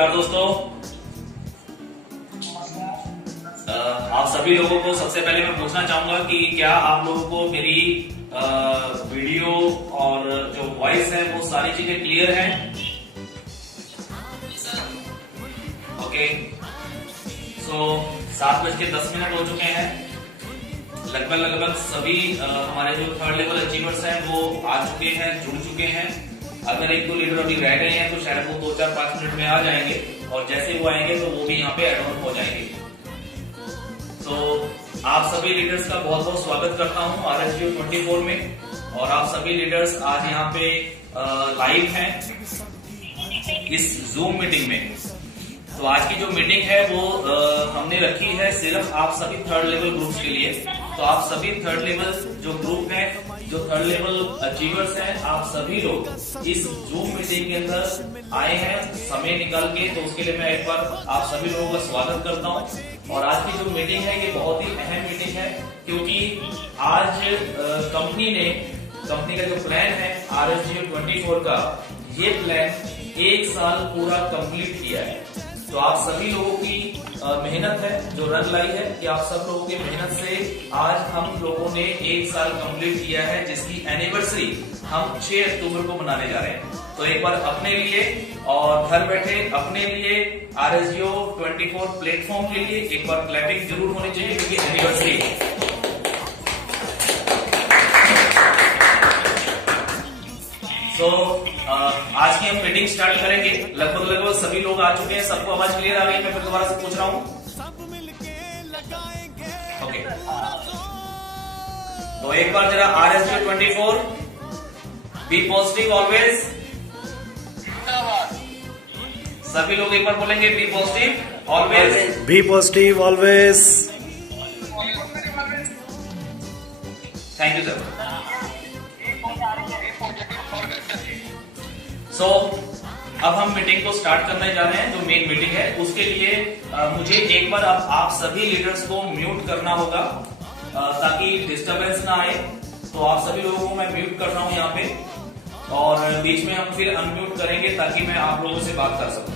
नमस्कार दोस्तों। आप सभी लोगों को सबसे पहले मैं पूछना चाहूंगा कि क्या आप लोगों को मेरी वीडियो और जो वॉइस है वो सारी चीजें क्लियर हैं? ओके, सो 7:10 हो चुके हैं। लगभग सभी हमारे जो थर्ड लेवल अचीवर्स हैं वो आ चुके हैं, जुड़ चुके हैं। अगर एक दो लीडर अभी रह गए हैं तो शायद वो 2-4-5 मिनट में आ जाएंगे और जैसे वो आएंगे तो वो भी यहाँ पे एड ऑन हो जाएंगे। तो आप सभी लीडर्स का बहुत बहुत स्वागत करता हूँ RSGO 24 में। और आप सभी लीडर्स आज यहाँ पे लाइव हैं इस जूम मीटिंग में। तो आज की जो मीटिंग है वो हमने रखी है सिर्फ आप सभी थर्ड लेवल ग्रुप्स के लिए। तो आप सभी थर्ड लेवल जो ग्रुप हैं, जो थर्ड लेवल अचीवर्स हैं, आप सभी लोग इस जूम मीटिंग के अंदर आए हैं समय निकाल के। तो उसके लिए मैं एक बार आप सभी लोगों का स्वागत करता हूं। और आज की जो मीटिंग है ये बहुत ही अहम मीटिंग है, क्योंकि आज कंपनी का जो प्लान है RSGO 24 का, ये प्लान 1 साल पूरा कंप्लीट किया है। तो आप सभी लोगों की मेहनत है जो रंग लाई है कि आप सब लोगों की मेहनत से आज हम लोगों ने 1 साल कंप्लीट किया है, जिसकी एनिवर्सरी हम 6 अक्टूबर को मनाने जा रहे हैं। तो एक बार अपने लिए और घर बैठे अपने लिए RSGO 24 प्लेटफॉर्म के लिए एक बार क्लैपिंग जरूर होनी चाहिए, क्योंकि एनिवर्सरी है। तो आज की हम मीटिंग स्टार्ट करेंगे। लगभग सभी लोग आ चुके हैं, सबको आवाज क्लियर आ गई? मैं फिर दोबारा से पूछ रहा हूँ। ओके, तो एक बार जरा RSGO 24 बी पॉजिटिव ऑलवेज। सभी लोग एक बार बोलेंगे be positive always, be positive always. Thank you sir. So अब हम मीटिंग को स्टार्ट करने जा रहे हैं। जो मेन मीटिंग है उसके लिए मुझे एक बार आप सभी लीडर्स को म्यूट करना होगा ताकि डिस्टरबेंस ना आए। तो आप सभी लोगों को मैं म्यूट कर रहा हूं यहाँ पे, और बीच में हम फिर अनम्यूट करेंगे ताकि मैं आप लोगों से बात कर सकूं।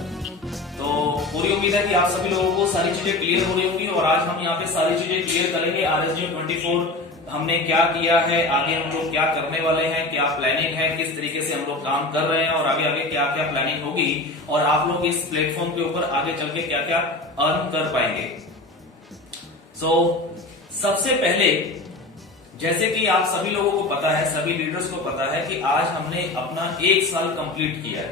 तो पूरी उम्मीद है कि आप सभी लोगों को सारी चीजें क्लियर हो रही होंगी, और आज हम यहाँ पे सारी चीजें क्लियर करेंगे। RSGO 24 हमने क्या किया है, आगे हम लोग क्या करने वाले हैं, क्या प्लानिंग है, किस तरीके से हम लोग काम कर रहे हैं, और आगे क्या क्या प्लानिंग होगी, और आप लोग इस प्लेटफॉर्म के ऊपर आगे चल के क्या क्या अर्न कर पाएंगे। सबसे पहले, जैसे कि आप सभी लोगों को पता है, सभी लीडर्स को पता है कि आज हमने अपना 1 साल कंप्लीट किया है।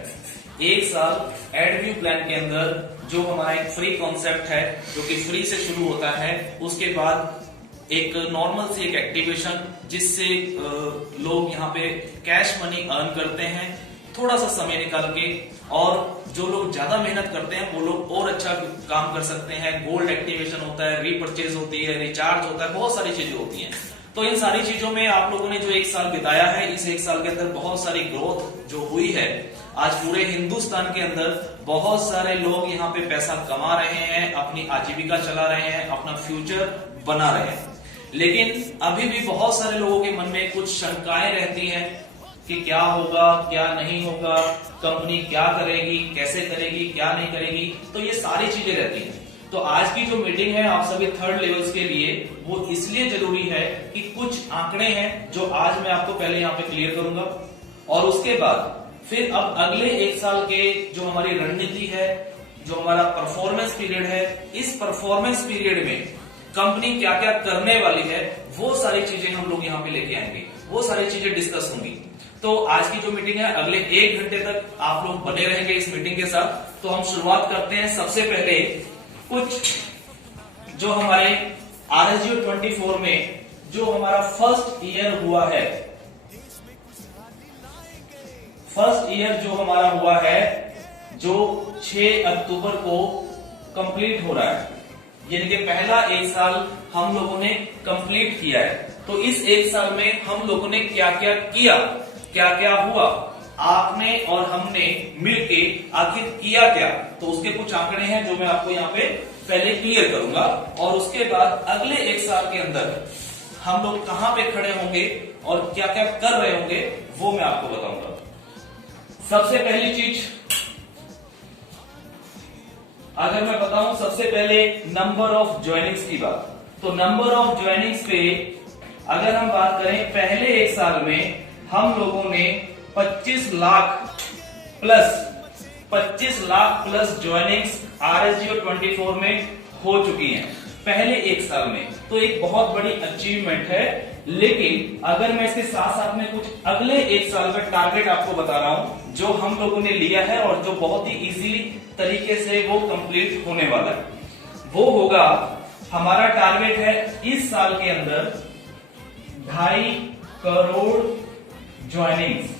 1 साल एडव्यू प्लान के अंदर जो हमारा एक फ्री कॉन्सेप्ट है, जो कि फ्री से शुरू होता है, उसके बाद एक नॉर्मल सी एक एक्टिवेशन जिससे लोग यहाँ पे कैश मनी अर्न करते हैं थोड़ा सा समय निकाल के, और जो लोग ज्यादा मेहनत करते हैं वो लोग और अच्छा काम कर सकते हैं। गोल्ड एक्टिवेशन होता है, रीपरचेज होती है, रिचार्ज होता है, बहुत सारी चीजें होती हैं। तो इन सारी चीजों में आप लोगों ने जो 1 साल बिताया है, इस 1 साल के अंदर बहुत सारी ग्रोथ जो हुई है। आज पूरे हिंदुस्तान के अंदर बहुत सारे लोग यहाँ पे पैसा कमा रहे हैं, अपनी आजीविका चला रहे हैं, अपना फ्यूचर बना रहे हैं। लेकिन अभी भी बहुत सारे लोगों के मन में कुछ शंकाएं रहती हैं कि क्या होगा, क्या नहीं होगा, कंपनी क्या करेगी, कैसे करेगी, क्या नहीं करेगी। तो ये सारी चीजें रहती हैं। तो आज की जो मीटिंग है आप सभी थर्ड लेवल्स के लिए, वो इसलिए जरूरी है कि कुछ आंकड़े हैं जो आज मैं आपको पहले यहाँ पे क्लियर करूंगा, और उसके बाद फिर अब अगले 1 साल के जो हमारी रणनीति है, जो हमारा परफॉर्मेंस पीरियड है, इस परफॉर्मेंस पीरियड में कंपनी क्या क्या करने वाली है, वो सारी चीजें हम लोग यहाँ पे लेके आएंगे, वो सारी चीजें डिस्कस होंगी। तो आज की जो मीटिंग है अगले 1 घंटे तक आप लोग बने रहेंगे इस मीटिंग के साथ। तो हम शुरुआत करते हैं। सबसे पहले कुछ जो हमारे RSGO 24 में जो हमारा फर्स्ट ईयर हुआ है, फर्स्ट ईयर जो हमारा हुआ है, जो 6 अक्टूबर को कंप्लीट हो रहा है, यानी कि पहला 1 साल हम लोगों ने कंप्लीट किया है। तो इस 1 साल में हम लोगों ने क्या क्या किया, क्या क्या हुआ, आपने और हमने मिलके आखिर किया क्या, तो उसके कुछ आंकड़े हैं जो मैं आपको यहाँ पे पहले क्लियर करूंगा, और उसके बाद अगले 1 साल के अंदर हम लोग कहां पे खड़े होंगे और क्या क्या कर रहे होंगे वो मैं आपको बताऊंगा। सबसे पहली चीज अगर मैं बताऊं सबसे पहले नंबर ऑफ ज्वाइनिंग्स की बात, तो नंबर ऑफ ज्वाइनिंग्स पे अगर हम बात करें पहले एक साल में हम लोगों ने 25 लाख प्लस ज्वाइनिंग्स RSGO 24 में हो चुकी हैं पहले एक साल में। तो एक बहुत बड़ी अचीवमेंट है। लेकिन अगर मैं इसके साथ साथ में कुछ अगले एक साल का टारगेट आपको बता रहा हूं जो हम लोगों ने लिया है और जो बहुत ही इजी तरीके से वो कंप्लीट होने वाला है, वो होगा हमारा टारगेट है इस साल के अंदर 2.5 करोड़ ज्वाइनिंग्स,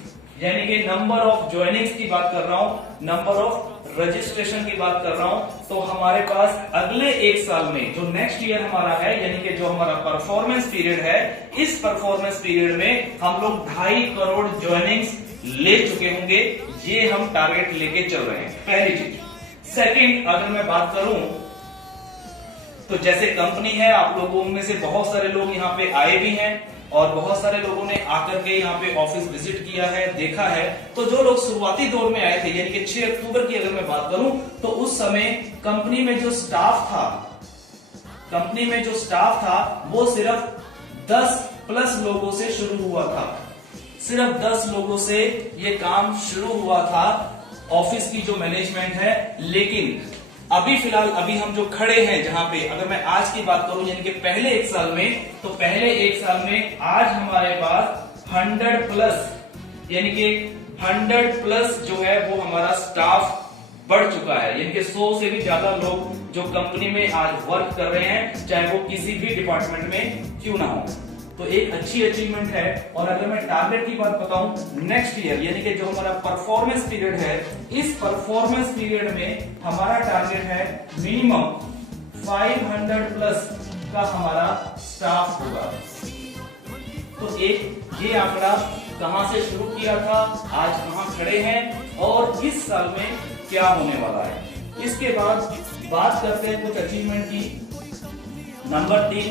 यानी कि नंबर ऑफ ज्वाइनिंग्स की बात कर रहा हूं, नंबर ऑफ रजिस्ट्रेशन की बात कर रहा हूं। तो हमारे पास अगले एक साल में जो नेक्स्ट ईयर हमारा है, यानी कि जो हमारा परफॉर्मेंस पीरियड है, इस परफॉर्मेंस पीरियड में हम लोग 2.5 करोड़ ज्वाइनिंग्स ले चुके होंगे। ये हम टारगेट लेके चल रहे हैं, पहली चीज। सेकंड, अगर मैं बात करूं तो जैसे कंपनी है, आप लोगों में से बहुत सारे लोग यहाँ पे आए भी हैं और बहुत सारे लोगों ने आकर के यहाँ पे ऑफिस विजिट किया है, देखा है। तो जो लोग शुरुआती दौर में आए थे, यानी कि 6 अक्टूबर की अगर मैं बात करूं, तो उस समय कंपनी में जो स्टाफ था वो सिर्फ 10 प्लस लोगों से शुरू हुआ था। सिर्फ 10 लोगों से ये काम शुरू हुआ था, ऑफिस की जो मैनेजमेंट है। लेकिन अभी फिलहाल अभी हम जो खड़े हैं जहां पे, अगर मैं आज की बात करूं यानी कि पहले एक साल में, तो पहले एक साल में आज हमारे पास 100 प्लस, यानी कि 100 प्लस जो है वो हमारा स्टाफ बढ़ चुका है। यानी कि 100 से भी ज्यादा लोग जो कंपनी में आज वर्क कर रहे हैं, चाहे वो किसी भी डिपार्टमेंट में क्यों ना हो। तो एक अच्छी अचीवमेंट है। और अगर मैं टारगेट की बात बताऊं, नेक्स्ट ईयर यानी कि जो हमारा परफॉर्मेंस पीरियड है, इस परफॉर्मेंस पीरियड में हमारा टारगेट है मिनिमम 500 प्लस का हमारा स्टाफ होगा। तो एक ये आंकड़ा कहां से शुरू किया था, आज कहां खड़े हैं और इस साल में क्या होने वाला है। इसके बाद बात करते हैं कुछ अचीवमेंट की। नंबर 3,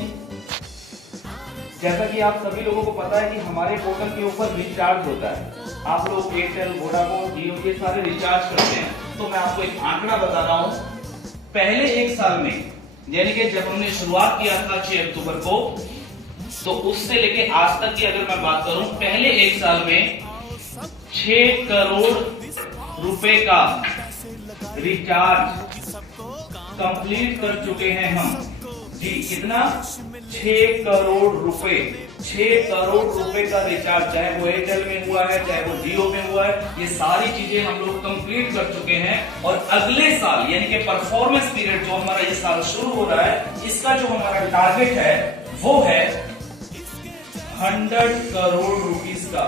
जैसा कि आप सभी लोगों को पता है कि हमारे पोर्टल के ऊपर रिचार्ज होता है। आप लोग एयरटेल, वोडाफोन, जियो ये सारे रिचार्ज करते हैं। तो मैं आपको एक आंकड़ा बता रहा हूं, पहले एक साल में, यानी कि जब हमने शुरुआत किया था 6 अक्टूबर को, तो उससे लेके आज तक की अगर मैं बात करूं, पहले एक साल में 6 करोड़ रुपए का रिचार्ज कंप्लीट कर चुके हैं हम जी। कितना? 6 करोड़ रुपए। 6 करोड़ रुपए का रिचार्ज, चाहे वो एयरटेल में हुआ है, चाहे वो जियो में हुआ है, ये सारी चीजें हम लोग कंप्लीट कर चुके हैं। और अगले साल यानी कि परफॉर्मेंस पीरियड जो हमारा ये साल शुरू हो रहा है, इसका जो हमारा टारगेट है वो है 100 करोड़ रुपीस का।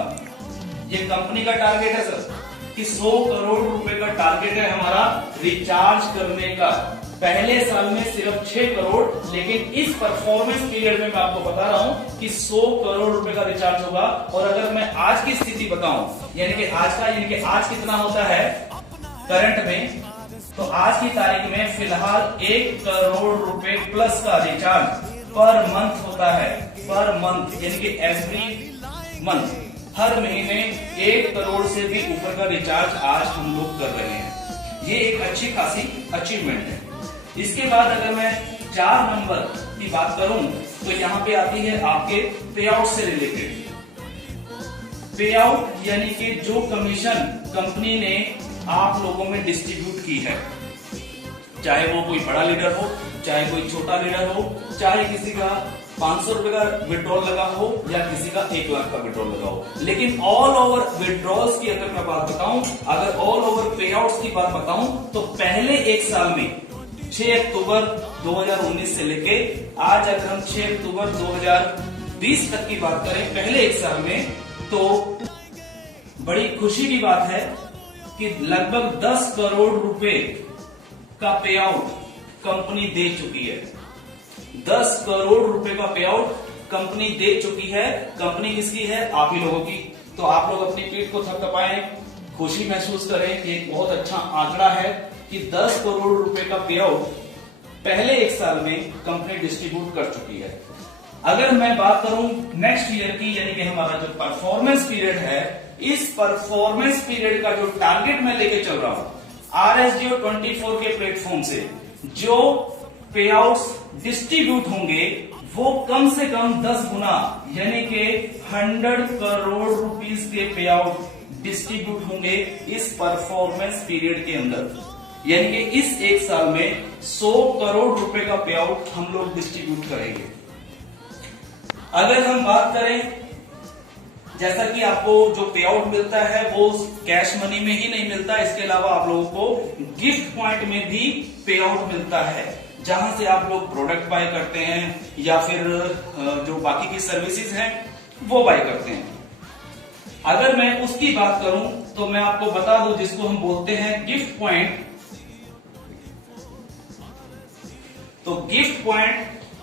ये कंपनी का टारगेट है सर कि 100 करोड़ रुपए का टारगेट है हमारा रिचार्ज करने का। पहले साल में सिर्फ 6 करोड़, लेकिन इस परफॉर्मेंस पीरियड में मैं आपको बता रहा हूं कि 100 करोड़ रुपए का रिचार्ज होगा। और अगर मैं आज की स्थिति बताऊं, यानी कि आज कितना होता है करंट में, तो आज की तारीख में फिलहाल 1 करोड़ रुपए प्लस का रिचार्ज पर मंथ होता है। पर मंथ यानी कि एवरी मंथ, हर महीने 1 करोड़ से भी ऊपर का रिचार्ज आज हम लोग कर रहे हैं। ये एक अच्छी खासी अचीवमेंट है। इसके बाद अगर मैं 4 नंबर की बात करूं, तो यहां पे आती है आपके पे आउट से रिलेटेड। पे आउट यानी कि जो कमीशन कंपनी ने आप लोगों में डिस्ट्रीब्यूट की है, चाहे वो कोई बड़ा लीडर हो, चाहे कोई छोटा लीडर हो, चाहे किसी का 500 रुपए का विड्रॉल लगा हो या किसी का 1 लाख का विड्रॉल लगा हो। लेकिन ऑल ओवर विड्रॉल्स की अगर मैं बात बताऊं, अगर ऑल ओवर पे आउट्स की बात बताऊं, तो पहले एक साल में 6 अक्टूबर 2019 से लेके आज अगर हम 6 अक्टूबर 2020 तक की बात करें, पहले एक साल में, तो बड़ी खुशी की बात है कि लगभग 10 करोड़ रुपए का पे आउट कंपनी दे चुकी है। 10 करोड़ रुपए का पे आउट कंपनी दे चुकी है। कंपनी किसकी है? आप ही लोगों की। तो आप लोग अपनी पीठ को थपथपाएं, खुशी महसूस करें कि एक बहुत अच्छा आंकड़ा है कि 10 करोड़ रुपए का पे आउट पहले एक साल में कंपनी डिस्ट्रीब्यूट कर चुकी है। अगर मैं बात करूं नेक्स्ट ईयर की, यानी कि हमारा जो परफॉर्मेंस पीरियड है, इस परफॉर्मेंस पीरियड का जो टारगेट मैं लेके चल रहा हूं, RSDO 24 के प्लेटफॉर्म से जो पे आउट्स डिस्ट्रीब्यूट होंगे वो कम से कम 10 गुना यानी कि 100 करोड़ रुपीस के पे आउट डिस्ट्रीब्यूट होंगे इस परफॉर्मेंस पीरियड के अंदर। यानी कि इस एक साल में 100 करोड़ रुपए का पे आउट हम लोग डिस्ट्रीब्यूट करेंगे। अगर हम बात करें, जैसा कि आपको जो पे आउट मिलता है वो कैश मनी में ही नहीं मिलता, इसके अलावा आप लोगों को गिफ्ट पॉइंट में भी पे आउट मिलता है, जहां से आप लोग प्रोडक्ट बाय करते हैं या फिर जो बाकी की सर्विसेज हैं वो बाय करते हैं। अगर मैं उसकी बात करूं तो मैं आपको बता दूं, जिसको हम बोलते हैं गिफ्ट पॉइंट। तो गिफ्ट पॉइंट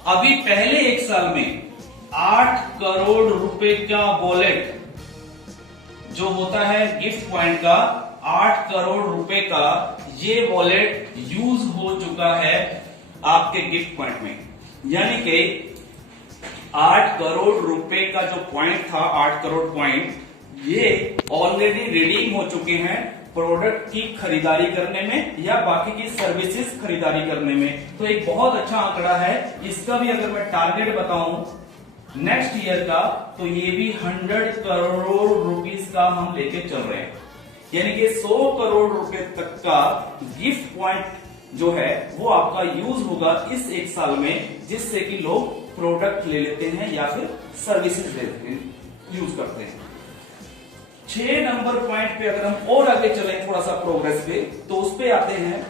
अभी पहले एक साल में 8 करोड़ रुपए का वॉलेट जो होता है गिफ्ट पॉइंट का, 8 करोड़ रुपए का ये वॉलेट यूज हो चुका है आपके गिफ्ट पॉइंट में। यानी कि 8 करोड़ रुपए का जो पॉइंट था, 8 करोड़ पॉइंट, ये ऑलरेडी रिडीम हो चुके हैं प्रोडक्ट की खरीदारी करने में या बाकी की सर्विसेज खरीदारी करने में। तो एक बहुत अच्छा आंकड़ा है। इसका भी अगर मैं टारगेट बताऊं नेक्स्ट ईयर का, तो ये भी 100 करोड़ रुपीस का हम लेके चल रहे हैं। यानी कि 100 करोड़ रुपए तक का गिफ्ट पॉइंट जो है वो आपका यूज होगा इस एक साल में, जिससे कि लोग प्रोडक्ट ले लेते हैं या फिर सर्विसेज यूज करते हैं। 6 नंबर पॉइंट पे अगर हम और आगे चलें थोड़ा सा प्रोग्रेस पे, तो उस पे आते हैं।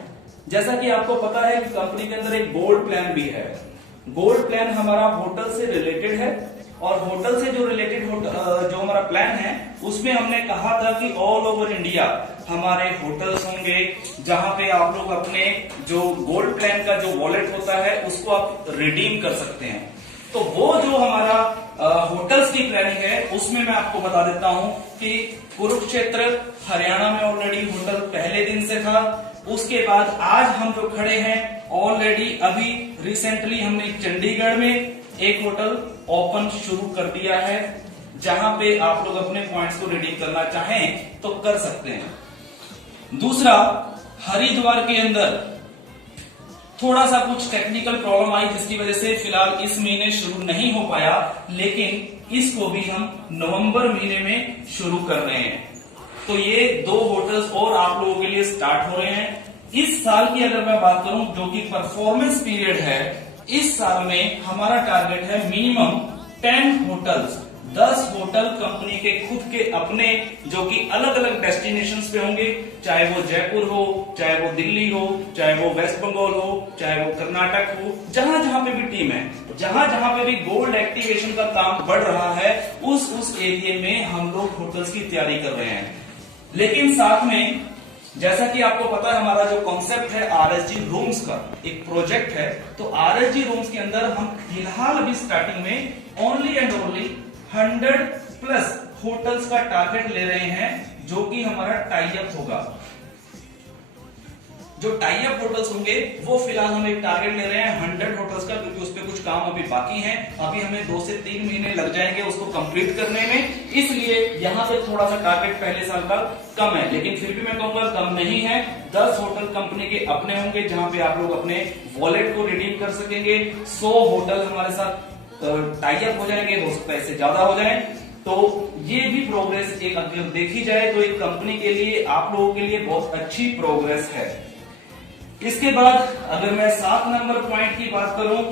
जैसा कि आपको पता है कि कंपनी के अंदर एक गोल्ड प्लान भी है। गोल्ड प्लान हमारा होटल से रिलेटेड है, और होटल से जो रिलेटेड जो हमारा प्लान है उसमें हमने कहा था कि ऑल ओवर इंडिया हमारे होटल्स होंगे, जहां पे आप लोग अपने जो गोल्ड प्लान का जो वॉलेट होता है उसको आप रिडीम कर सकते हैं। तो वो जो हमारा होटल्स की प्लानिंग है उसमें मैं आपको बता देता हूं कि कुरुक्षेत्र हरियाणा में ऑलरेडी होटल पहले दिन से था। उसके बाद आज हम जो खड़े हैं ऑलरेडी अभी रिसेंटली हमने चंडीगढ़ में एक होटल ओपन शुरू कर दिया है, जहां पे आप लोग अपने पॉइंट्स को रिडीम करना चाहें तो कर सकते हैं। दूसरा, हरिद्वार के अंदर थोड़ा सा कुछ टेक्निकल प्रॉब्लम आई, जिसकी वजह से फिलहाल इस महीने शुरू नहीं हो पाया, लेकिन इसको भी हम नवंबर महीने में शुरू कर रहे हैं। तो ये 2 होटल्स और आप लोगों के लिए स्टार्ट हो रहे हैं। इस साल की अगर मैं बात करूं जो कि परफॉर्मेंस पीरियड है, इस साल में हमारा टारगेट है मिनिमम 10 होटल्स, 10 होटल कंपनी के खुद के अपने, जो कि अलग अलग डेस्टिनेशंस पे होंगे, चाहे वो जयपुर हो, चाहे वो दिल्ली हो, चाहे वो वेस्ट बंगाल हो, चाहे वो कर्नाटक हो, जहां जहां पे भी टीम है, जहां जहां पे भी गोल्ड एक्टिवेशन का काम बढ़ रहा है, उस एरिया में हम लोग होटल्स की तैयारी कर रहे हैं। लेकिन साथ में, जैसा कि आपको पता है, हमारा जो कॉन्सेप्ट है RSG रूम्स का एक प्रोजेक्ट है, तो RSG रूम्स के अंदर हम फिलहाल अभी स्टार्टिंग में ओनली एंड ओनली 100+ होटल्स का टारगेट ले रहे हैं, जो कि हमारा टाई अप होगा। जो टाई अप होटल्स होंगे वो फिलहाल हम एक टारगेट ले रहे हैं 100 होटल्स का, क्योंकि उस पर कुछ काम अभी बाकी है। अभी हमें 2 से 3 महीने लग जाएंगे उसको कंप्लीट करने में, इसलिए यहां पे थोड़ा सा टारगेट पहले साल का कम है, लेकिन फिर भी मैं कहूंगा कम नहीं है। 10 होटल कंपनी के अपने होंगे, जहां पे आप लोग अपने वॉलेट को रिडीम कर सकेंगे। 100 होटल हमारे साथ टाई अप हो जाएंगे, हो सकता है इससे ज्यादा हो जाए। तो ये भी प्रोग्रेस एक अगर देखी जाए तो एक कंपनी के लिए, आप लोगों के लिए बहुत अच्छी प्रोग्रेस है। इसके बाद अगर मैं 7 नंबर पॉइंट की बात करूं,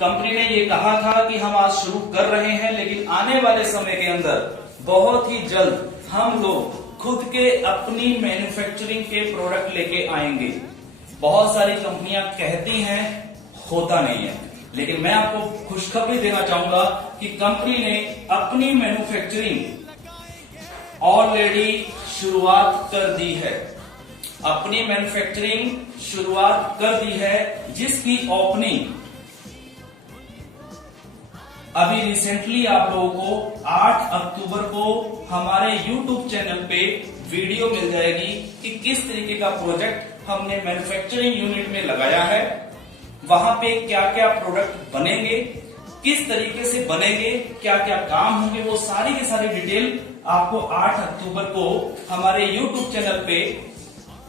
कंपनी ने ये कहा था कि हम आज शुरू कर रहे हैं, लेकिन आने वाले समय के अंदर बहुत ही जल्द हम लोग खुद के अपनी मैन्युफैक्चरिंग के प्रोडक्ट लेके आएंगे। बहुत सारी कंपनियां कहती हैं, होता नहीं है, लेकिन मैं आपको खुशखबरी देना चाहूंगा कि कंपनी ने अपनी मैन्युफैक्चरिंग ऑलरेडी शुरुआत कर दी है। अपनी मैन्युफैक्चरिंग शुरुआत कर दी है, जिसकी ओपनिंग अभी रिसेंटली आप लोगों को 8 अक्टूबर को हमारे YouTube चैनल पे वीडियो मिल जाएगी कि किस तरीके का प्रोजेक्ट हमने मैन्युफैक्चरिंग यूनिट में लगाया है, वहां पे क्या क्या प्रोडक्ट बनेंगे, किस तरीके से बनेंगे, क्या क्या काम होंगे, वो सारी की सारी डिटेल आपको 8 अक्टूबर को हमारे YouTube चैनल पे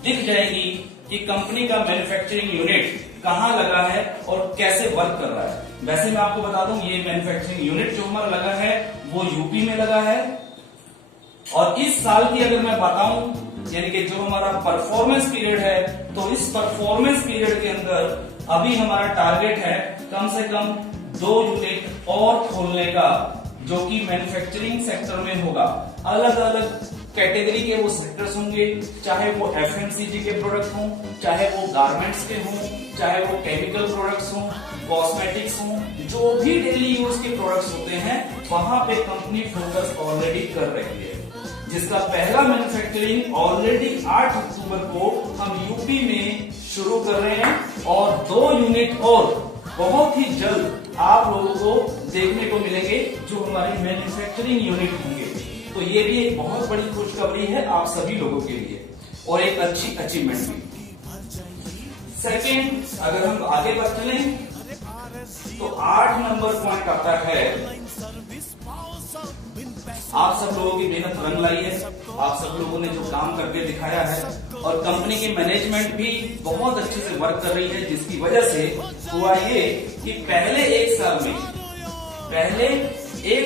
दिख जाएगी कि कंपनी का मैन्युफैक्चरिंग यूनिट कहां लगा है और कैसे वर्क कर रहा है। वैसे मैं आपको बता दूं, ये मैन्युफैक्चरिंग यूनिट जो हमारा लगा है वो यूपी में लगा है। और इस साल की अगर मैं बताऊं, यानी कि जो हमारा परफॉर्मेंस पीरियड है, तो इस परफॉर्मेंस पीरियड के अंदर अभी हमारा टारगेट है कम से कम 2 यूनिट और खोलने का, जो कि मैन्युफैक्चरिंग सेक्टर में होगा। अलग अलग कैटेगरी के वो सेक्टर्स होंगे, चाहे वो एफएमसीजी के प्रोडक्ट हों, चाहे वो गारमेंट्स के हों, चाहे वो केमिकल प्रोडक्ट्स हों, कॉस्मेटिक्स हों, जो भी डेली यूज के प्रोडक्ट्स होते हैं, वहां पे कंपनी फोकस ऑलरेडी कर रही है। जिसका पहला मैन्युफैक्चरिंग ऑलरेडी 8 अक्टूबर को हम यूपी में शुरू कर रहे हैं, और 2 यूनिट और बहुत ही जल्द आप लोगों को देखने को मिलेंगे जो हमारे मैन्युफैक्चरिंग यूनिट होंगे। तो ये भी एक बहुत बड़ी खुशखबरी है आप सभी लोगों के लिए, और एक अच्छी अचीवमेंट भी। सेकेंड, अगर हम आगे बढ़ चलें तो 8 नंबर पॉइंट आता है, आप सब लोगों की मेहनत रंग लाई है, आप सब लोगों ने जो काम करके दिखाया है, और कंपनी की मैनेजमेंट भी बहुत अच्छे से वर्क कर रही है, जिसकी वजह से हुआ ये कि पहले एक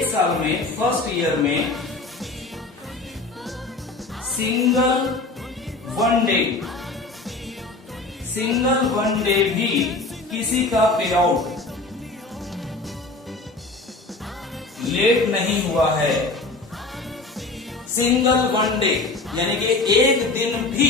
साल में फर्स्ट ईयर में सिंगल वन डे भी किसी का पे आउट लेट नहीं हुआ है। सिंगल वन डे यानी कि एक दिन भी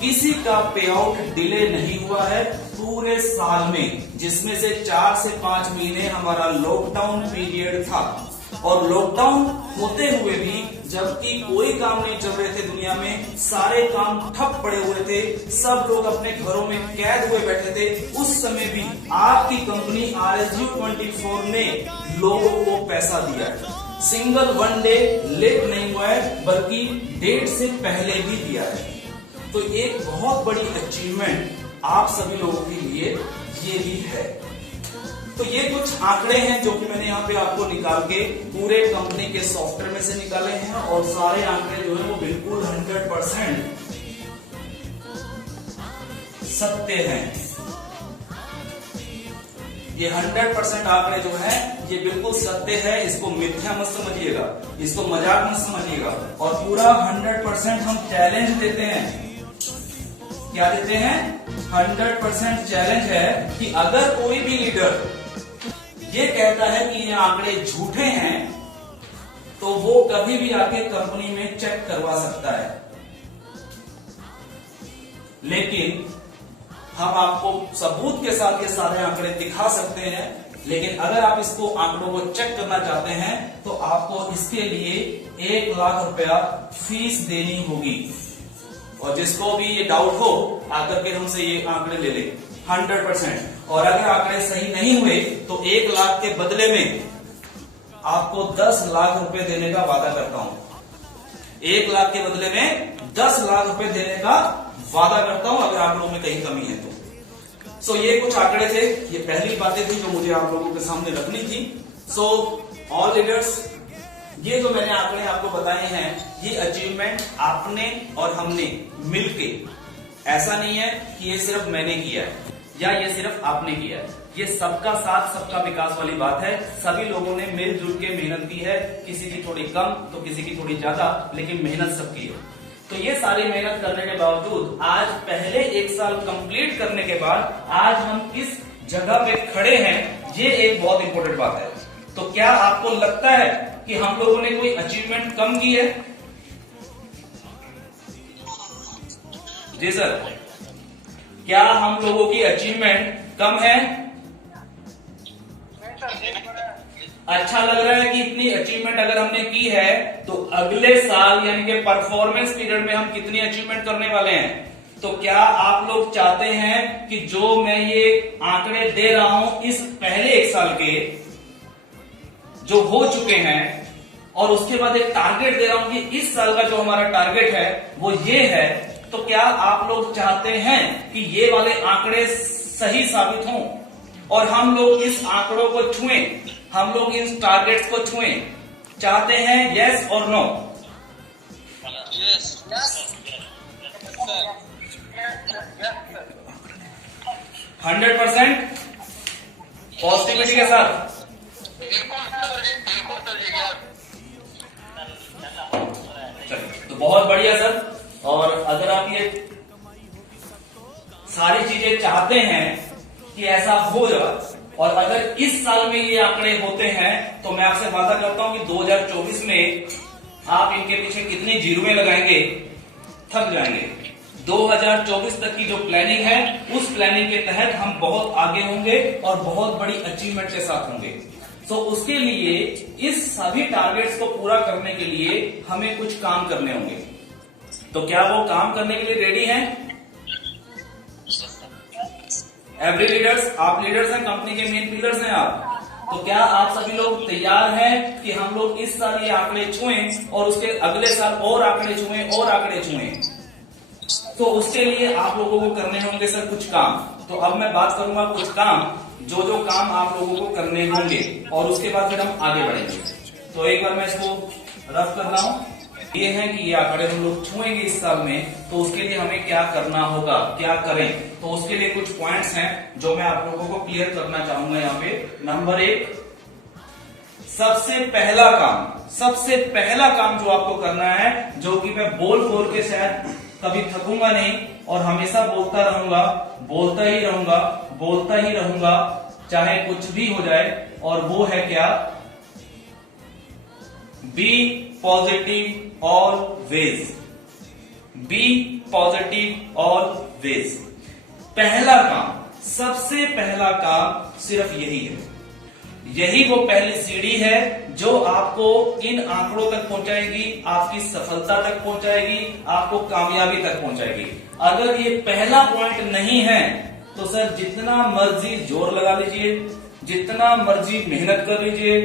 किसी का पे आउट डिले नहीं हुआ है पूरे साल में, जिसमें से 4 से 5 महीने हमारा लॉकडाउन पीरियड था। और लॉकडाउन होते हुए भी, जबकि कोई काम नहीं चल रहे थे दुनिया में, सारे काम ठप पड़े हुए थे, सब लोग अपने घरों में कैद हुए बैठे थे, उस समय भी आपकी कंपनी RSU24 ने लोगों को पैसा दिया है। सिंगल वन डे लेट नहीं हुआ है, बल्कि डेट से पहले भी दिया है। तो एक बहुत बड़ी अचीवमेंट आप सभी लोगों के लिए ये भी है। तो ये कुछ आंकड़े हैं जो कि मैंने यहाँ पे आपको निकाल के पूरे कंपनी के सॉफ्टवेयर में से निकाले हैं, और सारे आंकड़े जो है वो बिल्कुल 100% सत्य हैं। ये 100% आंकड़े जो है ये बिल्कुल सत्य है, इसको मिथ्या मत समझिएगा, इसको मजाक मत समझिएगा। और पूरा 100% हम चैलेंज देते हैं। क्या देते हैं? 100% चैलेंज है कि अगर कोई भी लीडर ये कहता है कि ये आंकड़े झूठे हैं, तो वो कभी भी आके कंपनी में चेक करवा सकता है। लेकिन हम आपको सबूत के साथ ये सारे आंकड़े दिखा सकते हैं। लेकिन अगर आप इसको आंकड़ों को चेक करना चाहते हैं तो आपको इसके लिए 1 लाख रुपया फीस देनी होगी। और जिसको भी ये डाउट हो आकर के हमसे ये आंकड़े ले ले 100%। और अगर आंकड़े सही नहीं हुए तो 1 लाख के बदले में आपको 10 लाख रुपए देने का वादा करता हूं। 1 लाख के बदले में 10 लाख रुपए देने का वादा करता हूं, अगर आप लोगों में कहीं कमी है तो। सो ये कुछ आंकड़े थे, ये पहली बातें थी जो मुझे आप लोगों के सामने रखनी थी। सो ऑल लीडर्स, ये जो मैंने आंकड़े आपको बताए हैं, ये अचीवमेंट आपने और हमने मिलके, ऐसा नहीं है कि ये सिर्फ मैंने किया है या ये सिर्फ आपने किया है, ये सबका साथ सबका विकास वाली बात है। सभी लोगों ने मिलजुल के मेहनत की है, किसी की थोड़ी कम तो किसी की थोड़ी ज्यादा, लेकिन मेहनत सबकी है। तो ये सारी मेहनत करने के बावजूद आज पहले 1 साल कंप्लीट करने के बाद आज हम किस जगह पे खड़े हैं, ये एक बहुत इंपॉर्टेंट बात है। तो क्या आपको लगता है कि हम लोगों ने कोई अचीवमेंट कम की है? जी सर, क्या हम लोगों की अचीवमेंट कम है? अच्छा लग रहा है कि इतनी अचीवमेंट अगर हमने की है तो अगले साल यानी कि परफॉर्मेंस पीरियड में हम कितनी अचीवमेंट करने वाले हैं? तो क्या आप लोग चाहते हैं कि जो मैं ये आंकड़े दे रहा हूं इस पहले 1 साल के जो हो चुके हैं, और उसके बाद एक टारगेट दे रहा हूं कि इस साल का जो हमारा टारगेट है वो ये है, तो क्या आप लोग चाहते हैं कि ये वाले आंकड़े सही साबित हों और हम लोग इस आंकड़ों को छुएं, हम लोग इन टारगेट्स को छुएं? चाहते हैं? यस और नो? 100% पॉजिटिविटी के साथ। चलिए, तो बहुत बढ़िया सर। और अगर आप ये सारी चीजें चाहते हैं कि ऐसा हो जाए, और अगर इस साल में ये आंकड़े होते हैं, तो मैं आपसे वादा करता हूं कि 2024 में आप इनके पीछे कितनी जीरोएं लगाएंगे, थक जाएंगे। 2024 तक की जो प्लानिंग है, उस प्लानिंग के तहत हम बहुत आगे होंगे और बहुत बड़ी अचीवमेंट के साथ होंगे। तो उसके लिए इस सभी टारगेट्स को पूरा करने के लिए हमें कुछ काम करने होंगे। तो क्या वो काम करने के लिए रेडी हैं? एवरी लीडर्स, आप लीडर्स हैं, कंपनी के मेन पिलर्स हैं आप। तो क्या आप सभी लोग तैयार हैं कि हम लोग इस साल ये आंकड़े छुएं और उसके अगले साल और आंकड़े छुएं और आंकड़े छुएं? तो उसके लिए आप लोगों को करने होंगे सर कुछ काम। तो अब मैं बात करूंगा कुछ काम, जो जो काम आप लोगों को करने होंगे, और उसके बाद फिर हम आगे बढ़ेंगे। तो एक बार मैं इसको रफ कर रहा हूं। ये है कि ये आंकड़े हम लोग छुएंगे इस साल में, तो उसके लिए हमें क्या करना होगा, क्या करें। तो उसके लिए कुछ पॉइंट्स हैं जो मैं आप लोगों को क्लियर करना चाहूंगा यहाँ पे। नंबर 1, सबसे पहला काम जो आपको करना है, जो कि मैं बोल बोल के शायद कभी थकूंगा नहीं और हमेशा बोलता ही रहूंगा, चाहे कुछ भी हो जाए, और वो है क्या? Be positive always. Be positive always. पहला काम, सबसे पहला काम सिर्फ यही है। यही वो पहली सीढ़ी है जो आपको इन आंकड़ों तक पहुंचाएगी, आपकी सफलता तक पहुंचाएगी, आपको कामयाबी तक पहुंचाएगी। अगर ये पहला पॉइंट नहीं है तो सर जितना मर्जी जोर लगा लीजिए, जितना मर्जी मेहनत कर लीजिए,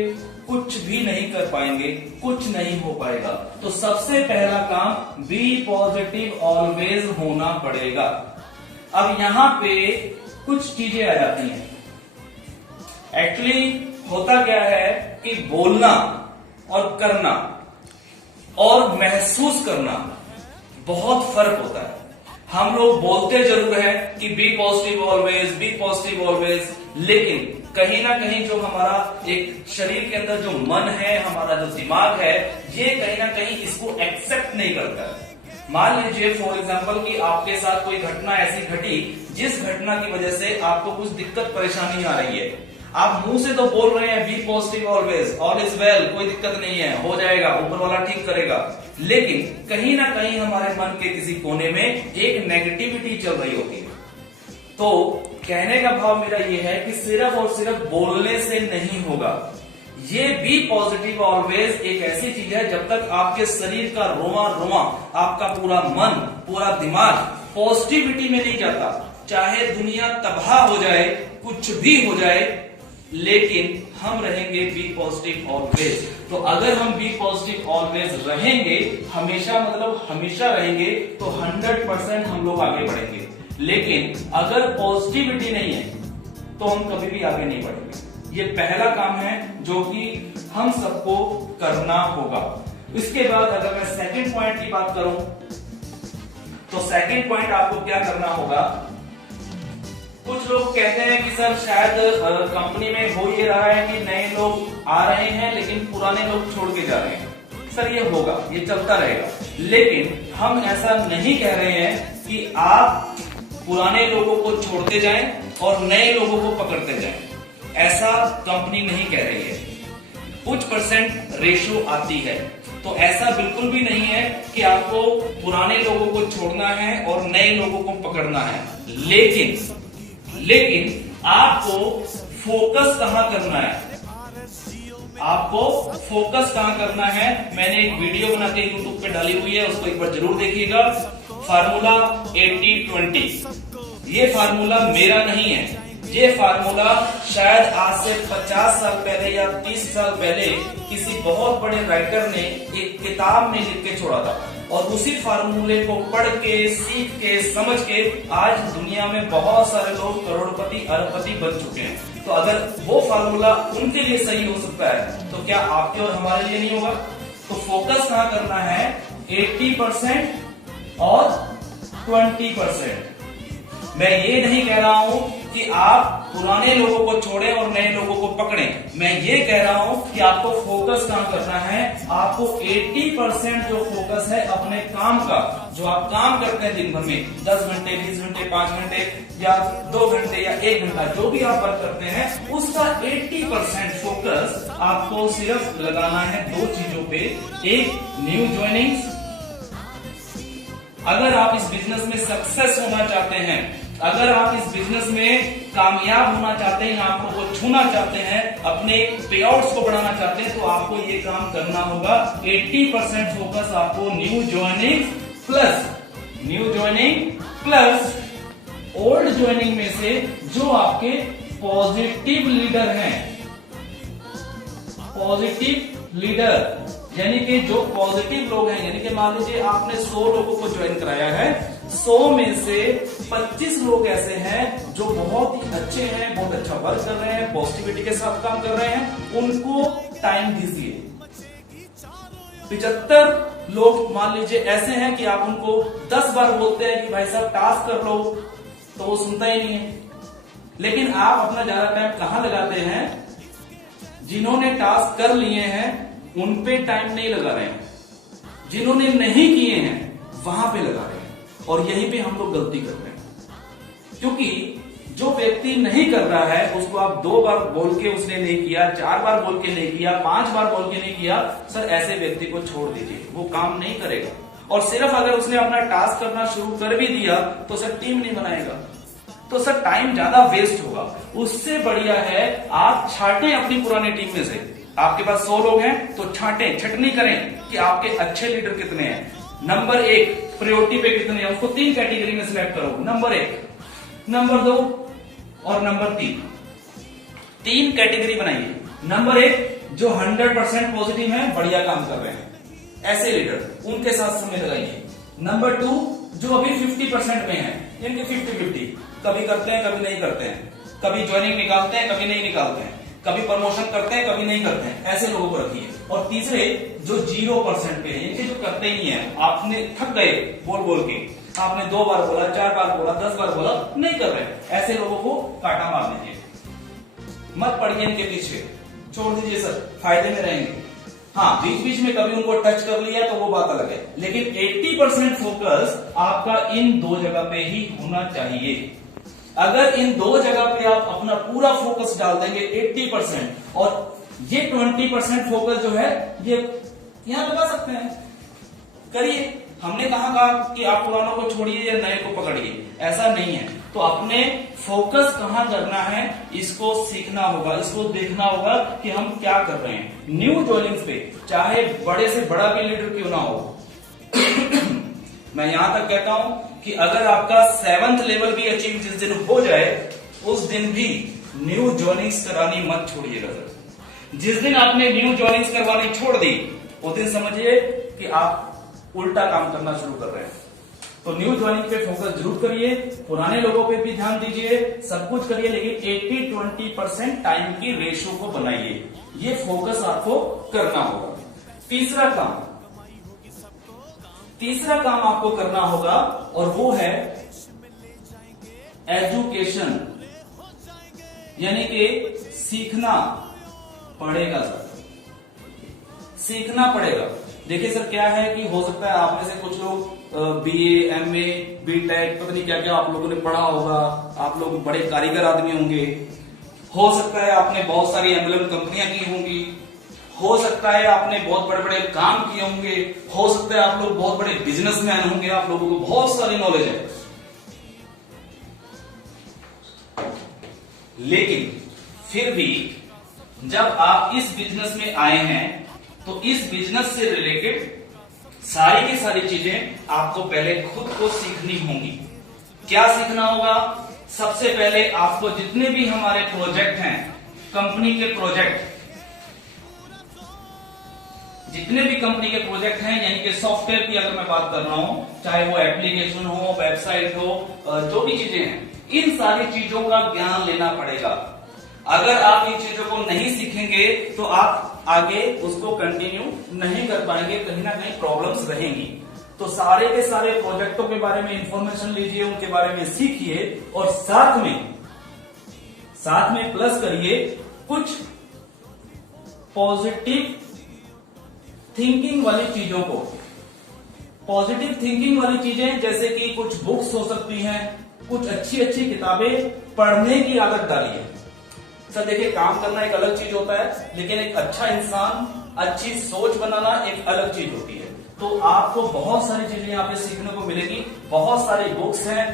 कुछ भी नहीं कर पाएंगे, कुछ नहीं हो पाएगा। तो सबसे पहला काम बी पॉजिटिव ऑलवेज होना पड़ेगा। अब यहां पे कुछ चीजें आ जाती हैं। एक्चुअली होता क्या है कि बोलना और करना और महसूस करना बहुत फर्क होता है। हम लोग बोलते जरूर है कि बी पॉजिटिव ऑलवेज, लेकिन कहीं ना कहीं जो हमारा एक शरीर के अंदर जो मन है, हमारा जो दिमाग है, ये कहीं ना कहीं इसको एक्सेप्ट नहीं करता है। मान लीजिए फॉर एग्जांपल कि आपके साथ कोई घटना ऐसी घटी जिस घटना की वजह से आपको कुछ दिक्कत परेशानी आ रही है। आप मुंह से तो बोल रहे हैं be positive always, all is well, कोई दिक्कत नहीं है, हो जाएगा, ऊपर वाला ठीक करेगा, लेकिन कहीं ना कहीं हमारे मन के किसी कोने में एक नेगेटिविटी चल रही होती है। तो कहने का भाव मेरा ये है कि सिर्फ और सिर्फ बोलने से नहीं होगा। ये बी पॉजिटिव ऑलवेज एक ऐसी चीज है, जब तक आपके शरीर का रोमा रोमा, आपका पूरा मन, पूरा दिमाग पॉजिटिविटी में नहीं जाता, चाहे दुनिया तबाह हो जाए, कुछ भी हो जाए, लेकिन हम रहेंगे बी पॉजिटिव ऑलवेज। तो अगर हम बी पॉजिटिव ऑलवेज रहेंगे, हमेशा मतलब हमेशा रहेंगे, तो 100% हम लोग आगे बढ़ेंगे। लेकिन अगर पॉजिटिविटी नहीं है तो हम कभी भी आगे नहीं बढ़ेंगे। ये पहला काम है जो कि हम सबको करना होगा। इसके बाद अगर मैं सेकंड पॉइंट की बात करूं, तो सेकंड पॉइंट आपको क्या करना होगा। कुछ लोग कहते हैं कि सर शायद कंपनी में हो ये रहा है कि नए लोग आ रहे हैं लेकिन पुराने लोग छोड़ के जा रहे हैं। सर ये होगा, ये चलता रहेगा, लेकिन हम ऐसा नहीं कह रहे हैं कि आप पुराने लोगों को छोड़ते जाएं और नए लोगों को पकड़ते जाएं। ऐसा कंपनी नहीं कह रही है। कुछ परसेंट रेशो आती है, तो ऐसा बिल्कुल भी नहीं है कि आपको पुराने लोगों को छोड़ना है और नए लोगों को पकड़ना है। लेकिन आपको फोकस कहां करना है, आपको फोकस कहां करना है। मैंने एक वीडियो बना के यूट्यूब पे डाली हुई है, उसको एक बार जरूर देखिएगा। फार्मूला 80-20, ये फार्मूला मेरा नहीं है। ये फार्मूला शायद आज से 50 साल पहले या 30 साल पहले किसी बहुत बड़े राइटर ने एक किताब में लिख के छोड़ा था, और उसी फार्मूले को पढ़ के, सीख के, समझ के आज दुनिया में बहुत सारे लोग करोड़पति, अरबपति बन चुके हैं। तो अगर वो फार्मूला उनके लिए सही हो सकता है, तो क्या आपके और हमारे लिए नहीं होगा। तो फोकस कहां करना है, 80% और 20%। मैं ये नहीं कह रहा हूं कि आप पुराने लोगों को छोड़ें और नए लोगों को पकड़ें। मैं ये कह रहा हूं कि आपको फोकस काम करना है। आपको 80% जो फोकस है अपने काम का, जो आप काम करते हैं दिन भर में 10 घंटे, 20 घंटे, 5 घंटे या 2 घंटे या 1 घंटा, जो भी आप वर्क करते हैं, उसका 80% फोकस आपको सिर्फ लगाना है 2 चीजों पे। एक, न्यू ज्वाइनिंग्स। अगर आप इस बिजनेस में सक्सेस होना चाहते हैं, अगर आप इस बिजनेस में कामयाब होना चाहते हैं, आंखों को छूना चाहते हैं, अपने पेआउट्स को बढ़ाना चाहते हैं, तो आपको ये काम करना होगा। 80% फोकस आपको new joining plus old joining में से जो आपके पॉजिटिव लीडर हैं, पॉजिटिव लीडर यानी कि जो पॉजिटिव लोग हैं, यानी कि मान लीजिए आपने 100 लोगों को ज्वाइन कराया है, 100 में से 25 लोग ऐसे हैं जो बहुत ही अच्छे हैं, बहुत अच्छा वर्क कर रहे हैं, पॉजिटिविटी के साथ काम कर रहे हैं, उनको टाइम दीजिए। 75 लोग मान लीजिए ऐसे हैं कि आप उनको 10 बार बोलते हैं कि भाई साहब टास्क कर लो, तो वो सुनता ही नहीं है। लेकिन आप अपना ज्यादा टाइम कहां लगाते हैं? जिन्होंने टास्क कर लिए हैं उन पे टाइम नहीं लगा रहे हैं, जिन्होंने नहीं किए हैं वहां पे लगा रहे हैं, और यहीं पे हम लोग गलती कर रहे हैं। क्योंकि जो व्यक्ति नहीं कर रहा है उसको आप 2 बार बोल के उसने नहीं किया, 4 बार बोल के नहीं किया, 5 बार बोल के नहीं किया, सर ऐसे व्यक्ति को छोड़ दीजिए, वो काम नहीं करेगा। और सिर्फ अगर उसने अपना टास्क करना शुरू कर भी दिया तो सर टीम नहीं बनाएगा, तो सर टाइम ज्यादा वेस्ट होगा। उससे बढ़िया है आप छांटें अपनी पुरानी टीम में से। आपके पास 100 लोग हैं तो छटनी करें कि आपके अच्छे लीडर कितने हैं। नंबर 1 प्रायोरिटी पे कितने हैं, उसको 3 कैटेगरी में सिलेक्ट करो। नंबर 1, नंबर 2 और नंबर 3। 3 कैटेगरी बनाइए। नंबर 1 जो 100% पॉजिटिव है, बढ़िया काम कर रहे हैं, ऐसे लीडर, उनके साथ समय लगाइए। नंबर 2 जो अभी 50% में है, इनके 50-50, कभी करते हैं कभी नहीं करते हैं, कभी ज्वाइनिंग निकालते हैं कभी नहीं निकालते हैं, कभी प्रमोशन करते हैं कभी नहीं करते हैं, ऐसे लोगों को रखिए। और तीसरे जो 0% पे है, इनके जो करते ही नहीं है, आपने थक गए बोल बोल के, आपने 2 बार बोला, 4 बार बोला, 10 बार बोला, नहीं कर रहे, ऐसे लोगों को काटा मार दीजिए, मत पड़िए इनके पीछे, छोड़ दीजिए सर, फायदे में रहेंगे। हाँ, बीच बीच में कभी उनको टच कर लिया तो वो बात अलग है, लेकिन 80% फोकस आपका इन 2 जगह पे ही होना चाहिए। अगर इन 2 जगह पे आप अपना पूरा फोकस डाल देंगे 80%, और ये 20% फोकस जो है ये यहां लगा सकते हैं, करिए। हमने कहा कि आप पुरानों को छोड़िए या नए को पकड़िए, ऐसा नहीं है। तो अपने फोकस कहां करना है इसको सीखना होगा, इसको देखना होगा कि हम क्या कर रहे हैं। न्यू ज्वाइनिंग्स पे चाहे बड़े से बड़ा भी लीडर क्यों ना हो मैं यहां तक कहता हूं कि अगर आपका 7th लेवल भी अचीव जिस दिन हो जाए, उस दिन भी न्यू ज्वाइनिंग्स करानी मत छोड़िएगा सर। जिस दिन आपने न्यू ज्वाइनिंग्स करवानी छोड़ दी, उस दिन समझिए कि आप उल्टा काम करना शुरू कर रहे हैं। तो न्यू ज्वाइनिंग पे फोकस जरूर करिए, पुराने लोगों पे भी ध्यान दीजिए, सब कुछ करिए, लेकिन 80-20% टाइम की रेशियो को बनाइए, ये फोकस आपको करना होगा। तीसरा काम आपको करना होगा, और वो है एजुकेशन, यानी कि सीखना पड़ेगा सर, सीखना पड़ेगा। देखिए सर क्या है कि हो सकता है आप में से कुछ लोग BA, MA, BTech, पता नहीं क्या क्या आप लोगों ने पढ़ा होगा, आप लोग बड़े कारीगर आदमी होंगे, हो सकता है आपने बहुत सारी एम्बलम कंपनियां की होंगी, हो सकता है आपने बहुत बड़े बड़े काम किए होंगे, हो सकता है आप लोग बहुत बड़े बिजनेसमैन होंगे, आप लोगों को बहुत सारी नॉलेज है, लेकिन फिर भी जब आप इस बिजनेस में आए हैं तो इस बिजनेस से रिलेटेड सारी की सारी चीजें आपको पहले खुद को सीखनी होंगी। क्या सीखना होगा? सबसे पहले आपको जितने भी हमारे प्रोजेक्ट हैं, कंपनी के प्रोजेक्ट, जितने भी कंपनी के प्रोजेक्ट हैं, यानी कि सॉफ्टवेयर की अगर मैं बात कर रहा हूं, चाहे वो एप्लीकेशन हो, वेबसाइट हो, जो भी चीजें हैं, इन सारी चीजों का ज्ञान लेना पड़ेगा। अगर आप इन चीजों को नहीं सीखेंगे तो आप आगे उसको कंटिन्यू नहीं कर पाएंगे, कहीं ना कहीं प्रॉब्लम्स रहेंगी। तो सारे के सारे प्रोजेक्टों के बारे में इंफॉर्मेशन लीजिए, उनके बारे में सीखिए और साथ में प्लस करिए कुछ पॉजिटिव थिंकिंग वाली चीजों को। पॉजिटिव थिंकिंग वाली चीजें जैसे कि कुछ बुक्स हो सकती हैं, कुछ अच्छी अच्छी किताबें पढ़ने की आदत डालिए। सर देखिए, काम करना एक अलग चीज होता है, लेकिन एक अच्छा इंसान, अच्छी सोच बनाना एक अलग चीज होती है। तो आपको बहुत सारी चीजें यहाँ पे सीखने को मिलेगी। बहुत सारी बुक्स हैं,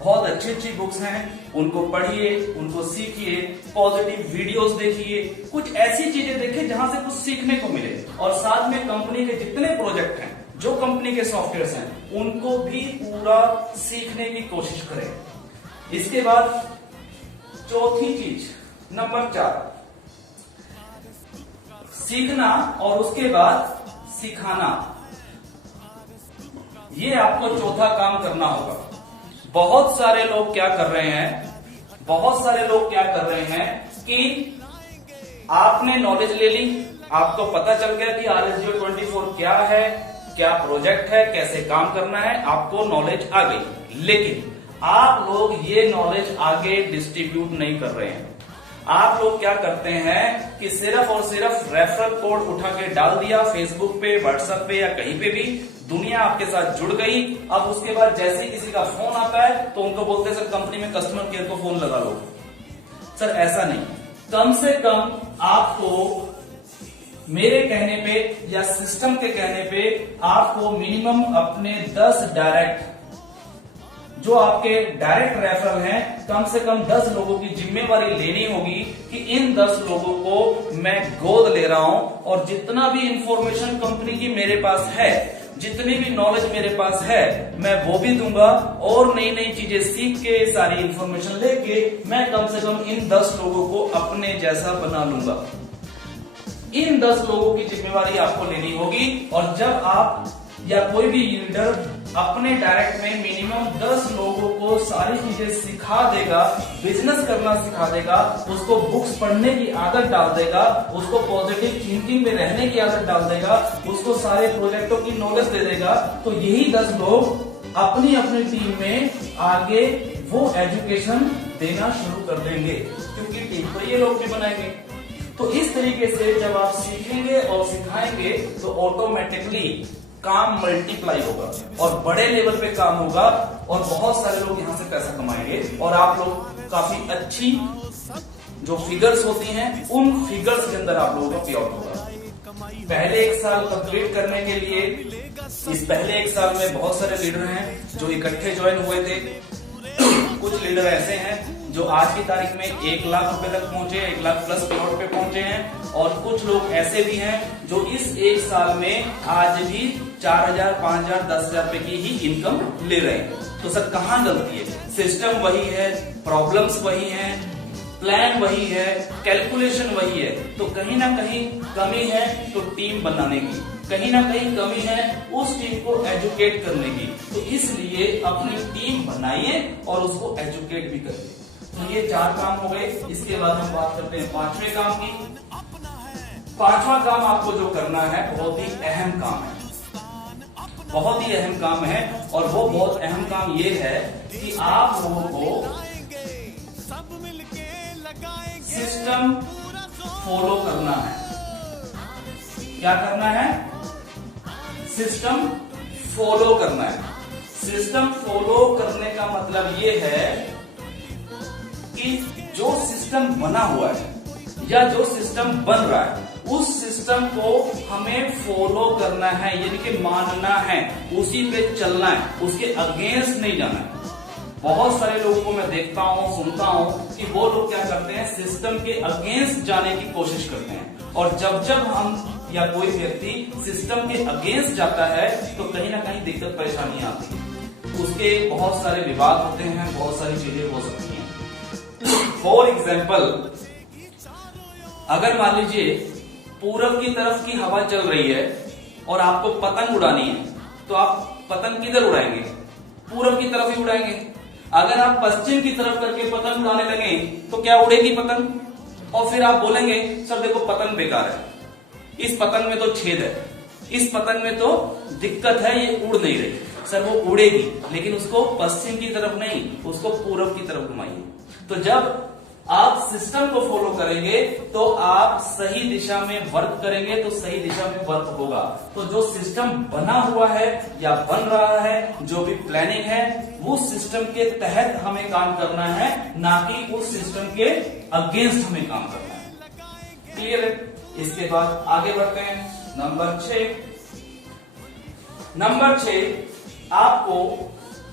बहुत अच्छी अच्छी बुक्स हैं, उनको पढ़िए, उनको सीखिए, पॉजिटिव वीडियोस देखिए, कुछ ऐसी चीजें देखिए जहां से कुछ सीखने को मिले। और साथ में कंपनी के जितने प्रोजेक्ट हैं, जो कंपनी के सॉफ्टवेयर हैं, उनको भी पूरा सीखने की कोशिश करें। इसके बाद चौथी चीज, नंबर 4, सीखना और उसके बाद सिखाना। ये आपको चौथा काम करना होगा। बहुत सारे लोग क्या कर रहे हैं कि आपने नॉलेज ले ली, आपको पता चल गया कि RSGO 24 क्या है, क्या प्रोजेक्ट है, कैसे काम करना है, आपको नॉलेज आ गई। लेकिन आप लोग ये नॉलेज आगे डिस्ट्रीब्यूट नहीं कर रहे हैं। आप लोग क्या करते हैं कि सिर्फ और सिर्फ रेफरल कोड उठा के डाल दिया फेसबुक पे, व्हाट्सएप पे या कहीं पे भी, दुनिया आपके साथ जुड़ गई। अब उसके बाद जैसे ही किसी का फोन आता है तो उनको बोलते हैं सर कंपनी में कस्टमर केयर को फोन लगा लो। सर ऐसा नहीं, कम से कम आपको मेरे कहने पे या सिस्टम के कहने पे आपको मिनिमम अपने 10 डायरेक्ट, जो आपके डायरेक्ट रेफरल हैं, कम से कम 10 लोगों की जिम्मेवारी लेनी होगी कि इन 10 लोगों को मैं गोद ले रहा हूं और जितना भी इंफॉर्मेशन कंपनी की मेरे पास है, जितनी भी नॉलेज मेरे पास है, मैं वो भी दूंगा और नई नई चीजें सीख के, सारी इंफॉर्मेशन लेके मैं कम से कम इन 10 लोगों को अपने जैसा बना लूंगा। इन 10 लोगों की जिम्मेवारी आपको लेनी होगी। और जब आप या कोई भी लीडर अपने डायरेक्ट में मिनिमम 10 लोगों को सारी चीजें सिखा देगा, बिजनेस करना सिखा देगा, उसको बुक्स पढ़ने की आदत डाल देगा, उसको पॉजिटिव थिंकिंग में रहने की आदत डाल देगा, उसको सारे प्रोजेक्टों की नॉलेज दे देगा, तो यही 10 लोग अपनी अपनी टीम में आगे वो एजुकेशन देना शुरू कर देंगे, क्योंकि टीम को ये लोग भी बनाएंगे। तो इस तरीके से जब आप सीखेंगे और सिखाएंगे तो ऑटोमेटिकली काम मल्टीप्लाई होगा और बड़े लेवल पे काम होगा और बहुत सारे लोग यहां से पैसा कमाएंगे और आप लोग काफी अच्छी जो फिगर्स होती हैं उन फिगर्स के अंदर आप लोगों का पे आउट होगा। पहले 1 साल कंप्लीट करने के लिए इस पहले 1 साल में बहुत सारे लीडर हैं जो इकट्ठे ज्वाइन हुए थे। कुछ लीडर ऐसे हैं जो आज की तारीख में 1 लाख रुपए तक पहुंचे, 1 लाख प्लस पे आउट पे पहुंचे हैं और कुछ लोग ऐसे भी हैं जो इस 1 साल में आज भी 4,000, 5,000, 10,000 रुपए की ही इनकम ले रहे हैं। तो सर कहां गलती है? सिस्टम वही है, प्रॉब्लम्स वही हैं, प्लान वही है, कैलकुलेशन वही है। तो कहीं ना कहीं कमी है तो टीम बनाने की, कहीं ना कहीं कमी है उस टीम को एजुकेट करने की। तो इसलिए अपनी टीम बनाइए और उसको एजुकेट भी करिए। तो ये 4 काम हो गए। इसके बाद हम बात करते हैं 5वें काम की। 5वां काम आपको जो करना है बहुत ही अहम काम है, बहुत ही अहम काम है। और वो बहुत अहम काम ये है कि आप लोगों को सिस्टम फॉलो करना है। क्या करना है? सिस्टम फॉलो करना है। सिस्टम फॉलो करने का मतलब ये है कि जो सिस्टम बना हुआ है या जो सिस्टम बन रहा है उस सिस्टम को हमें फॉलो करना है, यानी कि मानना है, उसी पे चलना है, उसके अगेंस्ट नहीं जाना है। बहुत सारे लोगों को मैं देखता हूं, सुनता हूं कि वो लोग क्या करते हैं, सिस्टम के अगेंस्ट जाने की कोशिश करते हैं। और जब जब हम या कोई व्यक्ति सिस्टम के अगेंस्ट जाता है तो कहीं ना कहीं दिक्कत परेशानी आती है, उसके बहुत सारे विवाद होते हैं, बहुत सारी चीजें हो सकती हैं। फॉर एग्जाम्पल, अगर मान लीजिए पूरब की तरफ की हवा चल रही है और आपको पतंग उड़ानी है तो आप पतंग किधर उड़ाएंगे? पूरब की तरफ ही उड़ाएंगे। अगर आप पश्चिम की तरफ करके पतंग उड़ाने लगे तो क्या उड़ेगी पतंग? और फिर आप बोलेंगे सर देखो पतंग बेकार है, इस पतंग में तो छेद है, इस पतंग में तो दिक्कत है, ये उड़ नहीं रही। सर वो उड़ेगी, लेकिन उसको पश्चिम की तरफ नहीं, उसको पूरब की तरफ घुमाइए। तो जब आप सिस्टम को फॉलो करेंगे तो आप सही दिशा में वर्क करेंगे, तो सही दिशा में वर्क होगा। तो जो सिस्टम बना हुआ है या बन रहा है, जो भी प्लानिंग है, वो सिस्टम के तहत हमें काम करना है, ना कि उस सिस्टम के अगेंस्ट हमें काम करना है। क्लियर है? इसके बाद आगे बढ़ते हैं। नंबर 6 आपको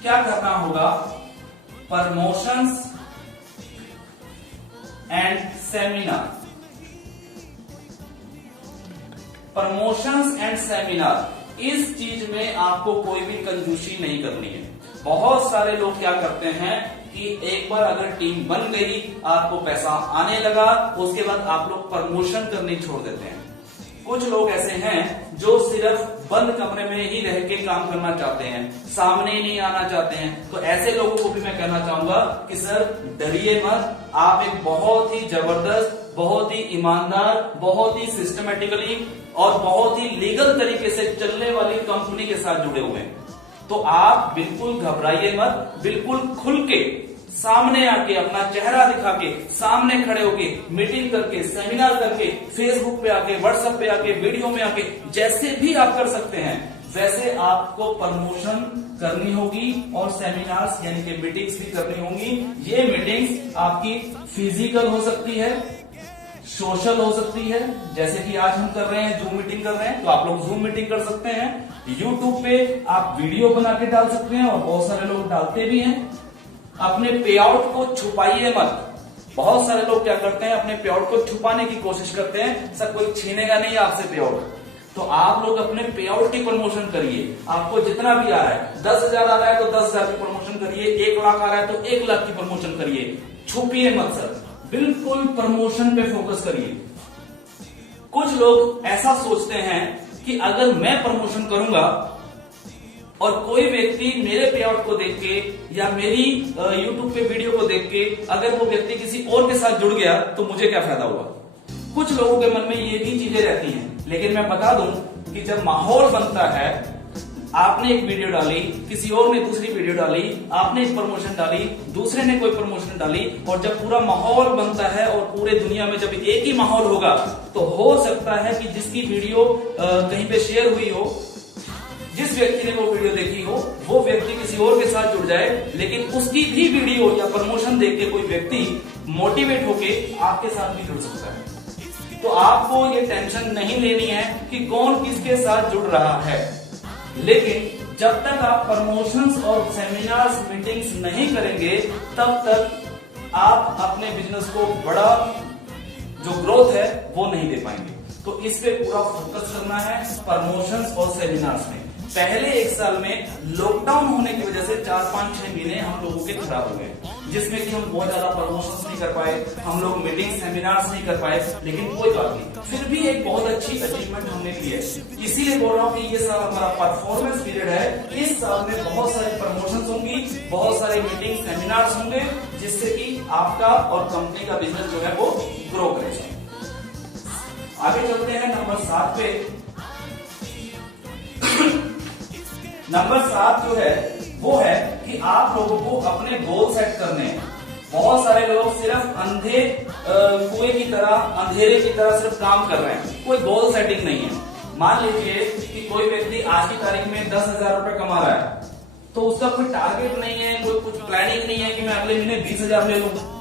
क्या करना होगा? Promotions and seminar. Promotions and seminar, इस चीज में आपको कोई भी कंजूसी नहीं करनी है। बहुत सारे लोग क्या करते हैं कि एक बार अगर टीम बन गई, आपको पैसा आने लगा, उसके बाद आप लोग प्रमोशन करनी छोड़ देते हैं। कुछ लोग ऐसे हैं जो सिर्फ बंद कमरे में ही रह के काम करना चाहते हैं, सामने ही नहीं आना चाहते हैं। तो ऐसे लोगों को भी मैं कहना चाहूंगा कि सर डरिए मत, आप एक बहुत ही जबरदस्त, बहुत ही ईमानदार, बहुत ही सिस्टमेटिकली और बहुत ही लीगल तरीके से चलने वाली कंपनी के साथ जुड़े हुए हैं। तो आप बिल्कुल घबराइए मत, बिल्कुल खुल के सामने आके, अपना चेहरा दिखा के, सामने खड़े होके, मीटिंग करके, सेमिनार करके, फेसबुक पे आके, व्हाट्सएप पे आके, वीडियो में आके, जैसे भी आप कर सकते हैं वैसे आपको प्रमोशन करनी होगी और सेमिनार्स यानी कि मीटिंग्स भी करनी होंगी। ये मीटिंग्स आपकी फिजिकल हो सकती है, सोशल हो सकती है, जैसे कि आज हम कर रहे हैं, जूम मीटिंग कर रहे हैं, तो आप लोग जूम मीटिंग कर सकते हैं। यूट्यूब पे आप वीडियो बना के डाल सकते हैं और बहुत सारे लोग डालते भी हैं। अपने पे आउट को छुपाइए मत। बहुत सारे लोग क्या करते हैं, अपने पे आउट को छुपाने की कोशिश करते हैं, सर कोई छीनेगा नहीं आपसे पे आउट। तो आप लोग अपने पे आउट की प्रमोशन करिए। आपको जितना भी आ रहा है, 10,000 आ रहा है तो 10,000 की प्रमोशन करिए, 1 लाख आ रहा है तो 1 लाख की प्रमोशन करिए। छुपिए मत सर, बिल्कुल प्रमोशन पे फोकस करिए। कुछ लोग ऐसा सोचते हैं कि अगर मैं प्रमोशन करूंगा और कोई व्यक्ति मेरे पे आउट को देख के या मेरी यूट्यूब पे वीडियो को देख के अगर वो व्यक्ति किसी और के साथ जुड़ गया तो मुझे क्या फायदा हुआ। कुछ लोगों के मन में ये भी चीजें रहती हैं, लेकिन मैं बता दूं कि जब माहौल बनता है, आपने एक वीडियो डाली, किसी और ने दूसरी वीडियो डाली, आपने एक प्रमोशन डाली, दूसरे ने कोई प्रमोशन डाली, और जब पूरा माहौल बनता है और पूरे दुनिया में जब एक ही माहौल होगा तो हो सकता है कि जिसकी वीडियो कहीं पे शेयर हुई हो, जिस व्यक्ति ने वो वीडियो देखी हो, वो व्यक्ति किसी और के साथ जुड़ जाए, लेकिन उसकी भी वीडियो या प्रमोशन देख के कोई व्यक्ति मोटिवेट होके आपके साथ भी जुड़ सकता है। तो आपको ये टेंशन नहीं लेनी है कि कौन किसके साथ जुड़ रहा है, लेकिन जब तक आप प्रमोशंस और सेमिनार्स मीटिंग्स नहीं करेंगे तब तक आप अपने बिजनेस को बड़ा जो ग्रोथ है वो नहीं दे पाएंगे। तो इस पे पूरा फोकस करना है प्रमोशंस और सेमिनार्स में। पहले 1 साल में लॉकडाउन होने की वजह से 4-5-6 महीने हम लोगों के खराब हो गए, जिसमें कि हम बहुत ज्यादा प्रमोशंस नहीं कर पाए, हम लोग मीटिंग सेमिनार्स नहीं कर पाए, लेकिन कोई बात नहीं, फिर भी एक बहुत अच्छी अचीवमेंट हमने की है। इसीलिए बोल रहा हूँ कि ये साल हमारा परफॉर्मेंस पीरियड है। इस साल में बहुत सारे प्रमोशंस होंगी, बहुत सारे मीटिंग सेमिनार्स होंगे, जिससे कि आपका और कंपनी का बिजनेस जो है वो ग्रो करेगा। आगे चलते हैं नंबर 7 पे। नंबर 7 जो है वो है कि आप लोगों को अपने गोल सेट करने हैं। बहुत सारे लोग सिर्फ अंधे कुएं की तरह, अंधेरे की तरह सिर्फ काम कर रहे हैं, कोई गोल सेटिंग नहीं है। मान लीजिए कि कोई व्यक्ति आज की तारीख में 10,000 रुपए कमा रहा है, तो उसका कोई टारगेट नहीं है, कोई कुछ प्लानिंग नहीं है कि मैं अगले महीने 20,000 ले लूं।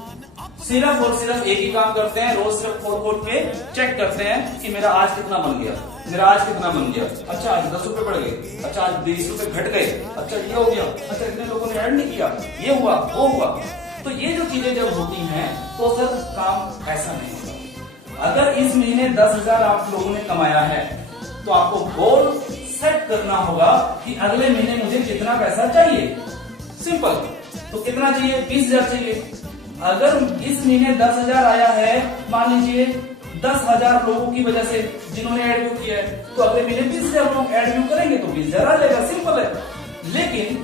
सिर्फ और सिर्फ एक ही काम करते हैं, रोज सिर्फ खोल के चेक करते हैं कि मेरा आज कितना बन गया, मेरा आज कितना बन गया, अच्छा आज 10 रुपए बढ़ गए, अच्छा आज 20 रुपए घट गए, अच्छा ये हो गया, अच्छा इतने लोगों ने ऐड नहीं किया, ये हुआ वो हुआ। तो ये जो चीजें जब होती हैं तो सर काम ऐसा नहीं होता। अगर इस महीने 10,000 आप लोगों ने कमाया है तो आपको गोल सेट करना होगा कि अगले महीने मुझे कितना पैसा चाहिए। सिंपल। तो कितना चाहिए? 20,000 चाहिए। अगर इस महीने 10,000 आया है, मान लीजिए 10,000 लोगों की वजह से जिन्होंने एड व्यू किया है, तो अगले महीने 20,000 लोग एड व्यू करेंगे तो 20,000 आ जाएगा। सिंपल है। लेकिन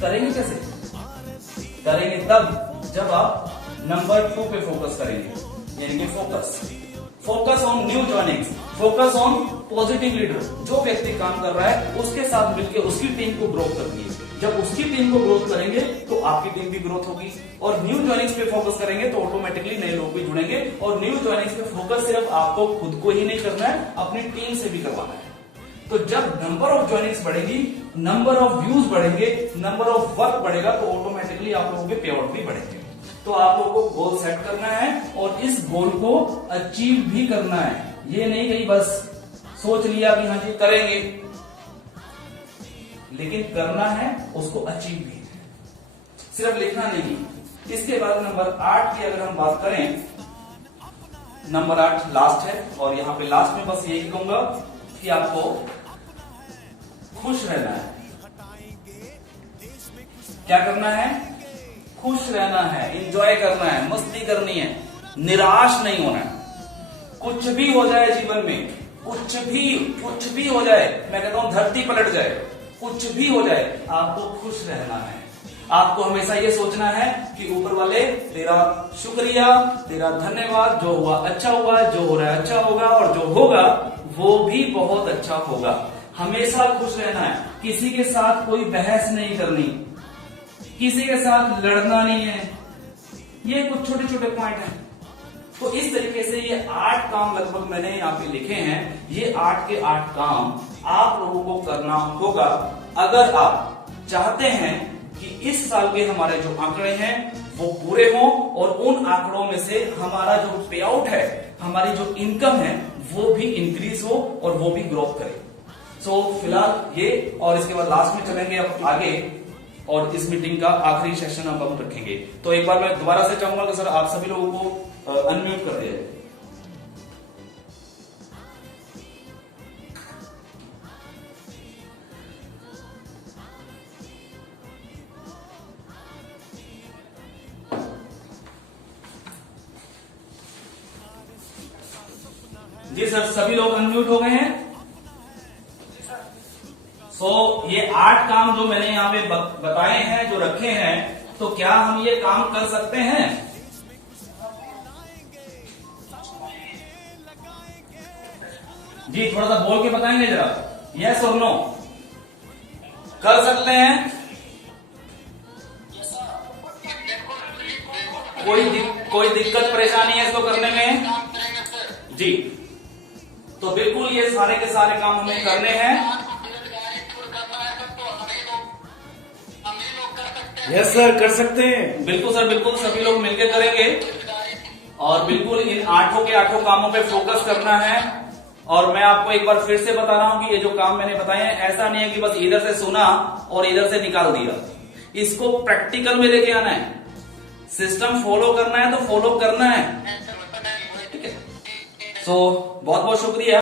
करेंगे कैसे? करेंगे तब जब आप नंबर 2 पे फोकस करेंगे, यानी कि focus on new joinings. Focus on positive leader. जो व्यक्ति काम कर रहा है उसके साथ मिलकर उसकी टीम को ग्रोथ करनी है। जब उसकी टीम को ग्रोथ करेंगे तो आपकी टीम भी ग्रोथ होगी। और न्यू ज्वाइनिंग्स पे फोकस करेंगे तो ऑटोमेटिकली नए लोग भी जुड़ेंगे। और न्यू ज्वाइनिंग्स पे फोकस सिर्फ आपको खुद को ही नहीं करना है, अपनी टीम से भी करवाना है। तो जब नंबर ऑफ ज्वाइनिंग्स बढ़ेगी, नंबर ऑफ व्यूज बढ़ेंगे, नंबर ऑफ वर्क बढ़ेगा, तो ऑटोमेटिकली आप लोगों के पे आउट भी बढ़ेंगे। तो आप लोगों को गोल सेट करना है और इस गोल को अचीव भी करना है। ये नहीं कहीं बस सोच लिया कि हाँ जी करेंगे, लेकिन करना है, उसको अचीव भी है, सिर्फ लिखना नहीं। इसके बाद नंबर 8 की अगर हम बात करें, नंबर 8 लास्ट है और यहां पे लास्ट में बस यही कहूंगा कि आपको खुश रहना है। क्या करना है? खुश रहना है, एंजॉय करना है, मस्ती करनी है, निराश नहीं होना है। कुछ भी हो जाए जीवन में, कुछ भी हो जाए, मैं कहता हूं धरती पलट जाए, कुछ भी हो जाए, आपको खुश रहना है। आपको हमेशा ये सोचना है कि ऊपर वाले तेरा शुक्रिया, तेरा धन्यवाद, जो हुआ अच्छा हुआ, जो हो रहा है अच्छा होगा और जो होगा वो भी बहुत अच्छा होगा। हमेशा खुश रहना है, किसी के साथ कोई बहस नहीं करनी, किसी के साथ लड़ना नहीं है। ये कुछ छोटे छोटे पॉइंट हैं। तो इस तरीके से ये 8 काम लगभग मैंने यहाँ पे लिखे हैं। ये 8 के 8 काम आप लोगों को करना होगा अगर आप चाहते हैं कि इस साल के हमारे जो आंकड़े हैं वो पूरे हों और उन आंकड़ों में से हमारा जो पे आउट है, हमारी जो इनकम है वो भी इंक्रीज हो और वो भी ग्रोथ करे। सो फिलहाल ये, और इसके बाद लास्ट में चलेंगे अब आगे और इस मीटिंग का आखिरी सेशन अब हम रखेंगे। तो एक बार मैं दोबारा से चाहूंगा कि सर आप सभी लोगों को अनम्यूट कर दिया। जी सर, सभी लोग अनम्यूट हो गए हैं। ये 8 काम जो मैंने यहाँ पे बताए हैं, जो रखे हैं, तो क्या हम ये काम कर सकते हैं? जी थोड़ा सा बोल के बताएंगे जरा, यस और नो? कर सकते हैं? कोई दिक्कत परेशानी है इसको करने में? जी, तो बिल्कुल ये सारे के सारे काम हमें करने हैं। यस सर, कर सकते हैं। बिल्कुल सर, बिल्कुल सभी लोग मिलकर करेंगे और बिल्कुल इन 8 के 8 कामों पे फोकस करना है। और मैं आपको एक बार फिर से बता रहा हूं कि ये जो काम मैंने बताए हैं, ऐसा नहीं है कि बस इधर से सुना और इधर से निकाल दिया। इसको प्रैक्टिकल में लेके आना है, सिस्टम फॉलो करना है तो फॉलो करना है। ठीक है, सो बहुत बहुत शुक्रिया।